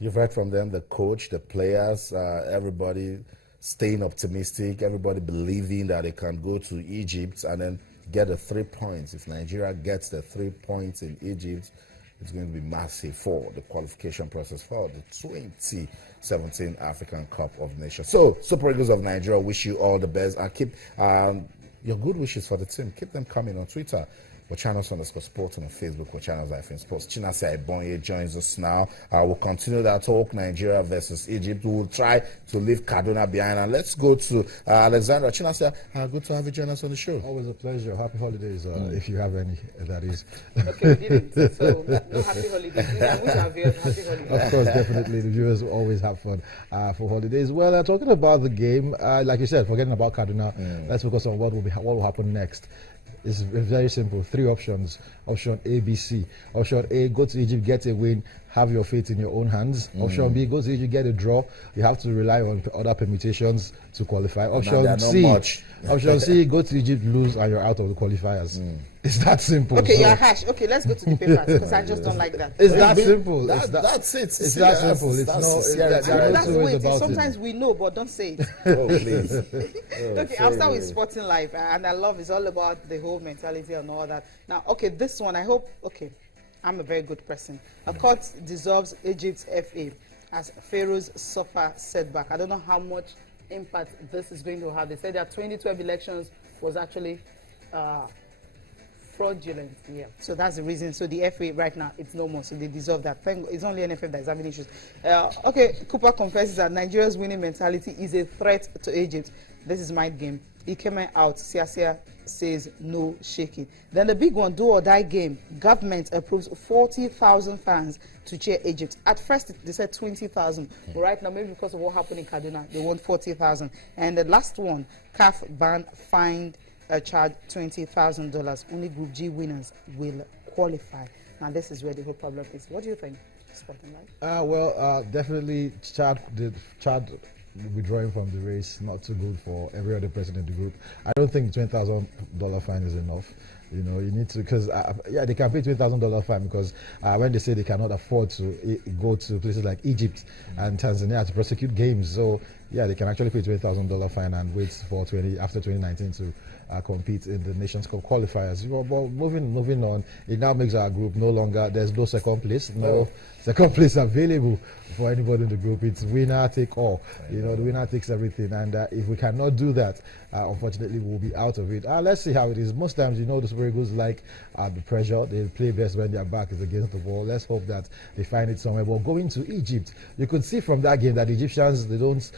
You've heard from them, the coach, the players, everybody staying optimistic, everybody believing that they can go to Egypt and then get the 3 points. If Nigeria gets the 3 points in Egypt, it's going to be massive for the qualification process for the 2017 African Cup of Nations. So, Super Eagles of Nigeria, wish you all the best. And keep your good wishes for the team. Keep them coming on Twitter. Channels_sports on Facebook, Channels-sports. Chinasa Ebonye joins us now. We'll continue that talk, Nigeria versus Egypt. We'll try to leave Kaduna behind. And let's go to Alexandra. Chinasa, good to have you join us on the show. Always a pleasure. Happy holidays, if you have any, that is. Okay, we didn't. So, no happy holidays. We have viewers happy holidays. Of course, definitely. The viewers will always have fun for holidays. Well, talking about the game, like you said, forgetting about Kaduna, let's focus on what will happen next. It's very simple. 3 options. Option A, B, C. Option A, go to Egypt, get a win, have your fate in your own hands. Option B, go to Egypt, get a draw. You have to rely on other permutations to qualify. Option C, go to Egypt, lose, and you're out of the qualifiers. It's that simple. Okay, you're harsh. Okay, let's go to the papers because I just don't like that. It's that simple. That's it. It's that simple. It's that's the way it is. Sometimes we know, but don't say it. Oh, please. Okay, I'll start with Sporting Life, and I love it's all about the whole mentality and all that. Now, okay, this one, I hope, okay, I'm a very good person. A court dissolves Egypt's FA as Pharaohs suffer setback. I don't know how much impact this is going to have. They said their 2012 elections was actually fraudulent. Yeah. So that's the reason. So the FA right now, it's no more. So they dissolve that. It's only NFF that is having issues. Okay, Cooper confesses that Nigeria's winning mentality is a threat to Egypt. This is mind game. He came out. Siasia says no shaking. Then the big one, do or die game. Government approves 40,000 fans to cheer Egypt. At first, they said 20,000. But right now, maybe because of what happened in Kaduna, they want 40,000. And the last one, CAF ban fined charge $20,000. Only Group G winners will qualify. Now, this is where the whole problem is. What do you think, Sporting Life? Well, definitely Chad withdrawing from the race, not too good for every other person in the group. I don't think $20,000 fine is enough. You know, you need to, because they can pay $20,000 fine because when they say they cannot afford to go to places like Egypt and Tanzania to prosecute games, so yeah, they can actually pay $20,000 fine and wait for after 2019 to compete in the Nations Cup qualifiers. But moving on, it now makes our group no longer. There's no second place, second place available for anybody in the group. It's winner take all. You know, the winner takes everything, and if we cannot do that, unfortunately, we'll be out of it. Let's see how it is. Most times, you know, the Super Eagles like the pressure. They play best when their back is against the wall. Let's hope that they find it somewhere. But going to Egypt, you could see from that game that the Egyptians, they don't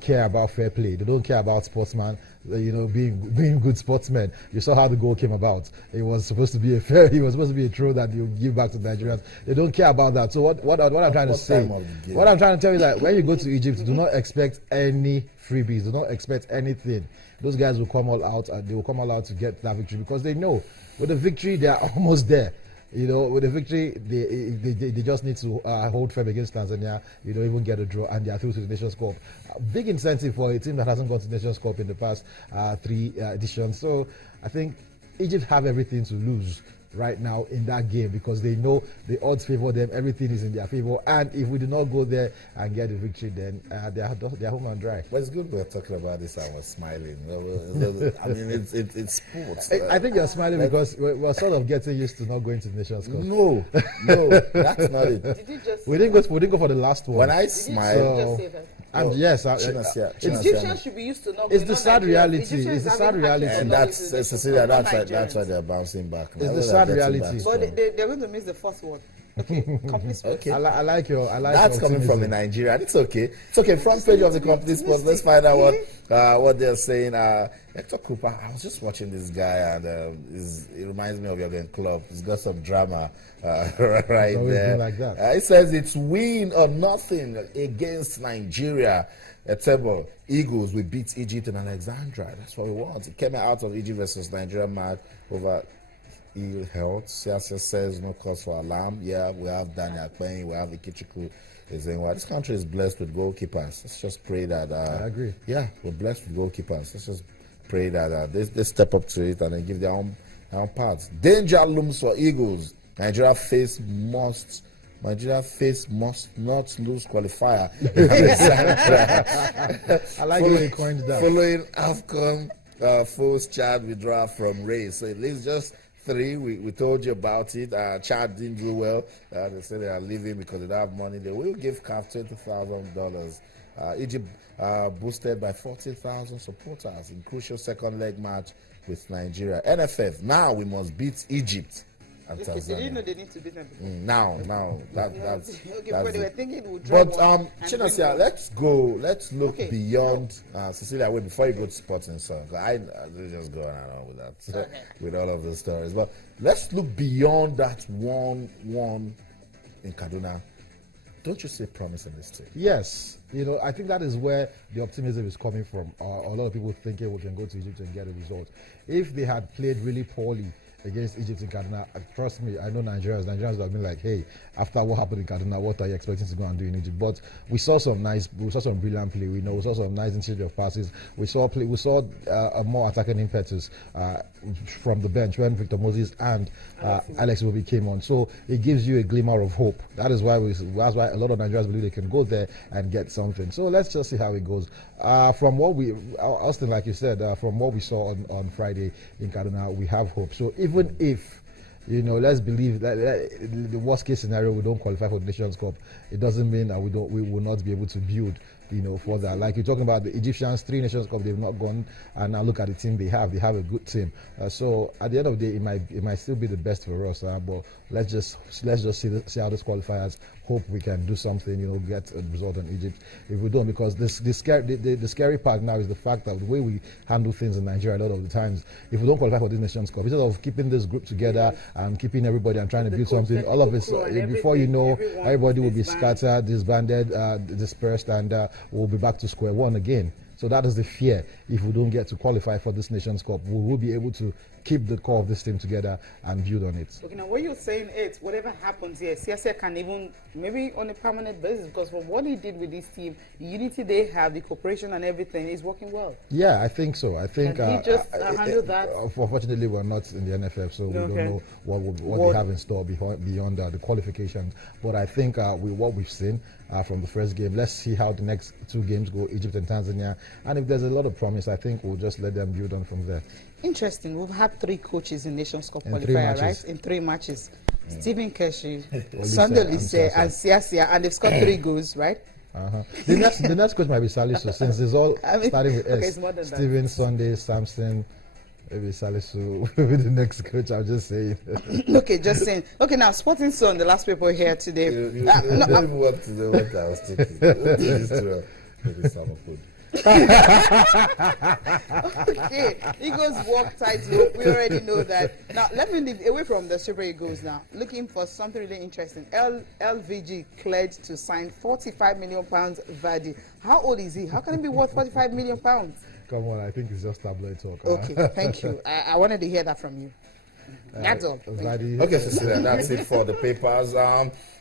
care about fair play. They don't care about sportsmen, you know, being good sportsmen. You saw how the goal came about. It was supposed to be a throw that you give back to the Nigerians. They don't care about that. So what I'm trying to say, what I'm trying to tell you is that when you go to Egypt, do not expect any freebies. Do not expect anything. Those guys will come all out, and they will come all out to get that victory because they know with the victory they are almost there. You know, with the victory, they just need to hold firm against Tanzania, you know, even get a draw, and they are through to the Nations Cup. Big incentive for a team that hasn't gone to the Nations Cup in the past 3 editions. So I think Egypt have everything to lose right now in that game because they know the odds favor them, everything is in their favor, and if we do not go there and get the victory, then they're home and dry. But it's good we're talking about this and we're smiling. I mean, it's sports. I think you're smiling because we're sort of getting used to not going to the Nations Cup. No, that's not it. Did you just we didn't go for the last one. When I smile, yes, Egyptians should be used to not. It's the sad reality. It's the sad reality, and that's Cecilia. That's why they're bouncing back. It's the sad reality. But they're going to miss the first one. Okay, complete sports. Okay. I like that's coming from a Nigerian. It's okay. It's okay. Front page of the complete sports. Let's find out what they're saying. Hector Cooper. I was just watching this guy, and it reminds me of Jurgen Klopp. He's got some drama right there. Like that. It says it's win or nothing against Nigeria. Etebo Eagles, we beat Egypt and Alexandria. That's what we want. It came out of Egypt versus Nigeria match over ill health. Siasa says no cause for alarm. Yeah, we have Daniel Akpeyin, we have Ikichukwu. This country is blessed with goalkeepers. Let's just pray that. I agree. Yeah, we're blessed with goalkeepers. Let's just pray that they step up to it and then give their own parts. Danger looms for Eagles. Nigeria face must Nigeria face must not lose qualifier. I like how you coined that. Following AFCON forced Chad withdraw from race. So at least just 3. We told you about it. Chad didn't do well. They said they are leaving because they don't have money. They will give CAF $20,000. Egypt boosted by 40,000 supporters in crucial second leg match with Nigeria. NFF, now we must beat Egypt. Okay, so they didn't know they need to beat them. Now, that's okay, that's but they were it. thinking it would draw But one and Chinasia, win let's look Okay, beyond Cecilia. Wait, before you go to sports and so I just go on and on with that, Okay. with all of the stories. But let's look beyond that one in Kaduna. Don't you see promise in this team? Yes, I think that is where the optimism is coming from. A lot of people thinking we can go to Egypt and get a result. If they had played really poorly against Egypt in Kaduna, trust me, I know Nigerians would have been like, hey, after what happened in Kaduna, what are you expecting to go and do in Egypt? But we saw some brilliant play. We saw some nice interchange of passes. We saw a more attacking impetus from the bench when Victor Moses and Alex Iwobi came on. So it gives you a glimmer of hope. That's why a lot of Nigerians believe they can go there and get something. So let's just see how it goes. From what Austin, like you said, from what we saw on Friday in Kaduna, we have hope. So even if let's believe that the worst case scenario, we don't qualify for the Nations Cup, it doesn't mean that we will not be able to build for that. Like you're talking about the Egyptians, 3 Nations Cup, they've not gone, and now look at the team they have. They have a good team. So at the end of the day, it might still be the best for us. But let's just see how this qualifiers. Hope we can do something, get a result in Egypt. If we don't, because the scary part now is the fact that the way we handle things in Nigeria a lot of the times, if we don't qualify for this Nations Cup, instead of keeping this group together and keeping everybody and trying to build something, all of it, before you know, everybody will be scattered, disbanded, dispersed, and we'll be back to square one again. So that is the fear. If we don't get to qualify for this Nations Cup, we will be able to keep the core of this team together and build on it. Okay, now what you're saying is whatever happens here, CSA can even maybe on a permanent basis, because from what he did with this team, the unity they have, the cooperation and everything is working well. Yeah, I think so. I think Can he just handle that? Unfortunately, we're not in the NFF, so we don't know what they have in store beyond the qualifications. But I think what we've seen from the first game, let's see how the next 2 games go, Egypt and Tanzania. And if there's a lot of promise, I think we'll just let them build on from there. Interesting. We've had 3 coaches in Nations Cup In 3 qualifier, matches. right? In 3 matches. Stephen Keshi, Olise Sunday and Lise, and Siasia, and they've scored 3 goals, right? The next coach might be Salisu, since it's all starting with okay, S. it's more than that. Steven, Sunday, Samson, maybe Salisu will be the next coach. I'll just say it. Okay, just saying. Okay, now Sporting Sun, the last paper here today. You don't even want to know what I was thinking. What is this? Maybe summer food. Okay, Eagles walk tightrope. We already know that. Now, let me leave away from the Super Eagles now. Looking for something really interesting. LVG cleared to sign £45 million value. How old is he? How can he be worth £45 million? Come on, I think it's just tabloid talk. Okay, thank you. I wanted to hear that from you. That's all. Okay, Cecilia, that's it for the papers.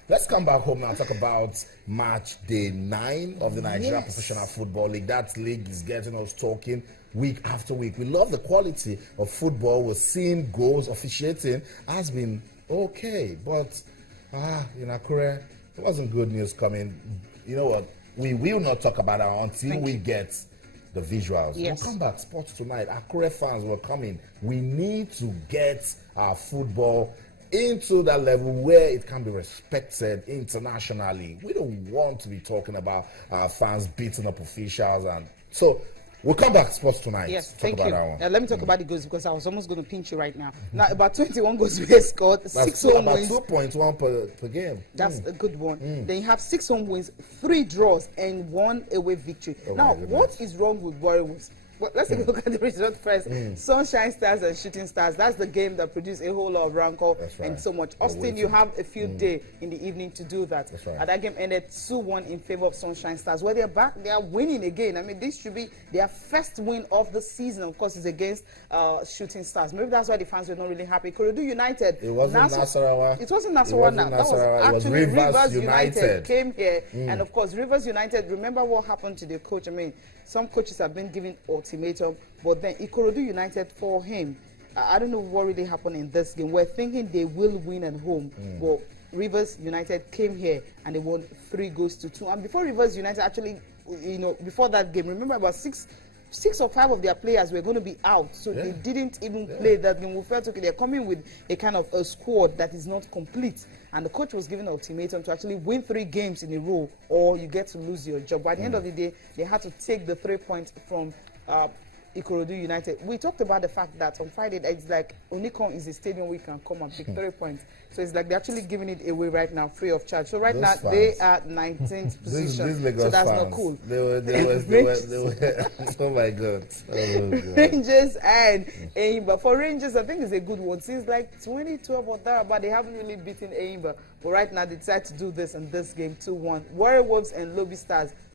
Let's come back home now and talk about match day 9 of the Nigeria Professional Football League. That league is getting us talking week after week. We love the quality of football. We're seeing goals. Officiating has been okay, but in Akure, it wasn't good news coming. You know what? We will not talk about it until we get the visuals. Yes. We'll come back. Sports Tonight. Akure fans were coming. We need to get our football into that level where it can be respected internationally. We don't want to be talking about fans beating up officials, and so we'll come back to Sports Tonight. Yes, talk thank about you. that one. Let me talk about the goals, because I was almost going to pinch you right now. Now, about 21 goals were scored, That's 6 home about wins. 2.1 per game. That's a good one. Then you have 6 home wins, 3 draws, and 1 away victory. Oh, now, my goodness. what is wrong with Warriors? Well, let's take a look at the result first. Sunshine Stars and Shooting Stars. That's the game that produced a whole lot of rancor and so much. Austin, you have a field day in the evening to do that. That's right. And that game ended 2-1 in favor of Sunshine Stars. Well, they're back. They are winning again. I mean, this should be their first win of the season. Of course, it's against Shooting Stars. Maybe that's why the fans were not really happy. Kurudu United. It wasn't Nasarawa. It wasn't Nasarawa now. That was Nasarawa. It was actually Rivers United. came here. And of course, Rivers United, remember what happened to the coach? I mean, some coaches have been given ultimatum, but then Ikorodu United for him. I don't know what really happened in this game. We're thinking they will win at home, but Rivers United came here and they won 3-2. And before Rivers United actually, before that game, remember about six or five of their players were going to be out, so they didn't even play that game. We felt okay, they're coming with a kind of a squad that is not complete, and the coach was given an ultimatum to actually win 3 games in a row, or you get to lose your job. By the end of the day, they had to take the 3 points from Ikorodu United. We talked about the fact that on Friday, it's like Onikon is a stadium where you can come and pick 3 points. So it's like they're actually giving it away right now, free of charge. So right Those now, fans. they are 19th position. These Lagos so that's fans, not cool. They were oh my God. Oh my God. Rangers and Eimba. For Rangers, I think it's a good one. Since like 2012 or that, but they haven't really beaten Eimba. But right now, they decided to do this in this game 2-1. Warrior Wolves and Lobby Stars